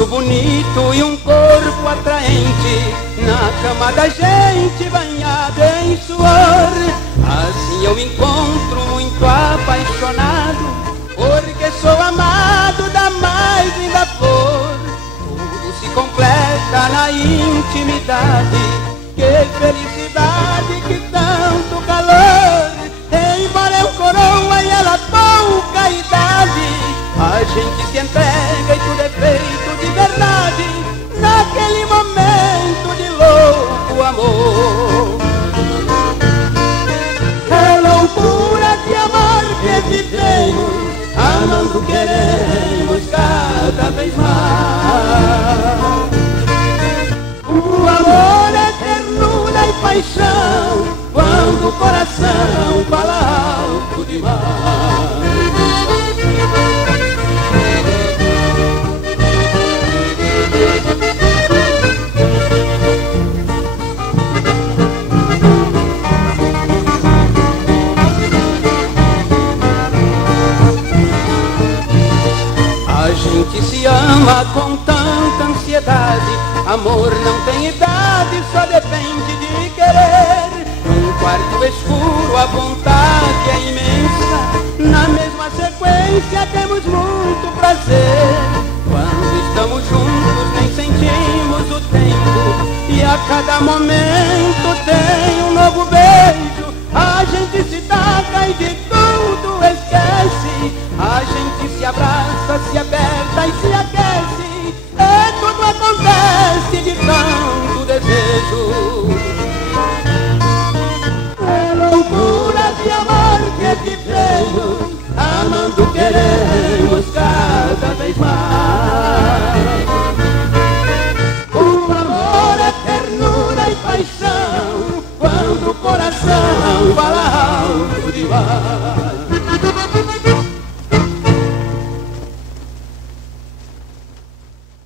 rosto bonito e um corpo atraente, na cama da gente banhado em suor. Assim eu me encontro muito apaixonado, porque sou amado da mais linda flor. Tudo se completa na intimidade, que felicidade, que tanto calor. Embora eu coroa e ela pouca idade, a gente se entrega e tudo é feito de verdade, naquele momento de louco amor. É loucura de amor que vivemos, amando queremos cada vez mais. O amor é ternura e paixão, quando o coração fala alto demais. A gente se ama com tanta ansiedade, amor não tem idade, só depende de querer. Num quarto escuro a vontade é imensa, na mesma sequência temos muito prazer. Quando estamos juntos nem sentimos o tempo, e a cada momento tem um novo beijo. A gente se taca e de tudo esquece, a gente se abraça, se aperta e se aquece, e tudo acontece de tanto desejo. É loucura de amor que vivemos, amando queremos cada vez mais.